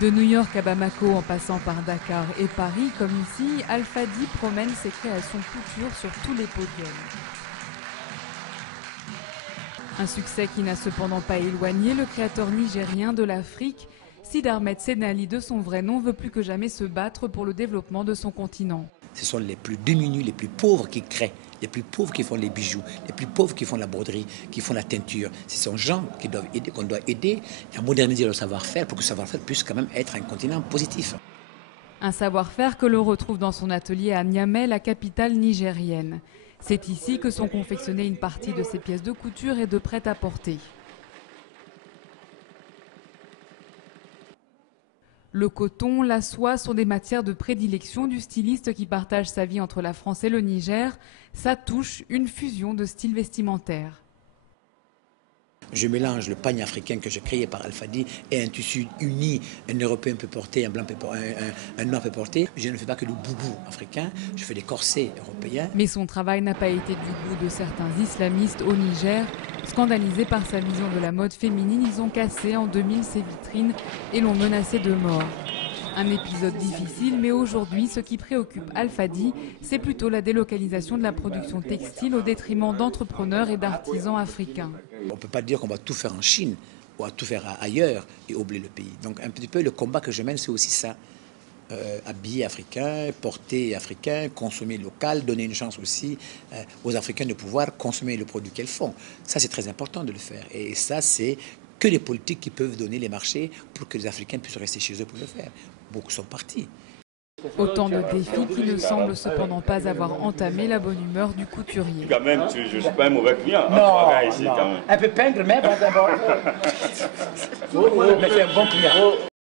De New York à Bamako en passant par Dakar et Paris, comme ici, Alfadi promène ses créations couture sur tous les podiums. Un succès qui n'a cependant pas éloigné le créateur nigérien de l'Afrique. Sid Ahmed Senali, de son vrai nom, veut plus que jamais se battre pour le développement de son continent. Ce sont les plus démunis, les plus pauvres qui créent, les plus pauvres qui font les bijoux, les plus pauvres qui font la broderie, qui font la teinture. Ce sont gens qu'on doit aider à moderniser leur savoir-faire pour que le savoir-faire puisse quand même être un continent positif. Un savoir-faire que l'on retrouve dans son atelier à Niamey, la capitale nigérienne. C'est ici que sont confectionnées une partie de ses pièces de couture et de prêt-à-porter. Le coton, la soie sont des matières de prédilection du styliste qui partage sa vie entre la France et le Niger. Ça touche une fusion de styles vestimentaires. Je mélange le pagne africain que j'ai créé par Alfadi et un tissu uni, un Européen peut porter, un Blanc peut porter, un Noir peut porter. Je ne fais pas que le boubou africain, je fais des corsets européens. Mais son travail n'a pas été du goût de certains islamistes au Niger. Scandalisés par sa vision de la mode féminine, ils ont cassé en 2000 ses vitrines et l'ont menacé de mort. Un épisode difficile, mais aujourd'hui, ce qui préoccupe Alfadi, c'est plutôt la délocalisation de la production textile au détriment d'entrepreneurs et d'artisans africains. On ne peut pas dire qu'on va tout faire en Chine ou à tout faire ailleurs et oublier le pays. Donc un petit peu le combat que je mène, c'est aussi ça. Habiller africain, porter africain, consommer local, donner une chance aussi aux Africains de pouvoir consommer le produit qu'elles font. Ça, c'est très important de le faire. Et ça, c'est que les politiques qui peuvent donner les marchés pour que les Africains puissent rester chez eux pour le faire. Beaucoup sont partis. Autant de défis qui ne semblent cependant pas avoir entamé la bonne humeur du couturier. Quand même, je ne suis pas un mauvais client. Non, ici, quand même. un peu peindre, mais bon, d'abord. Mais c'est un bon client.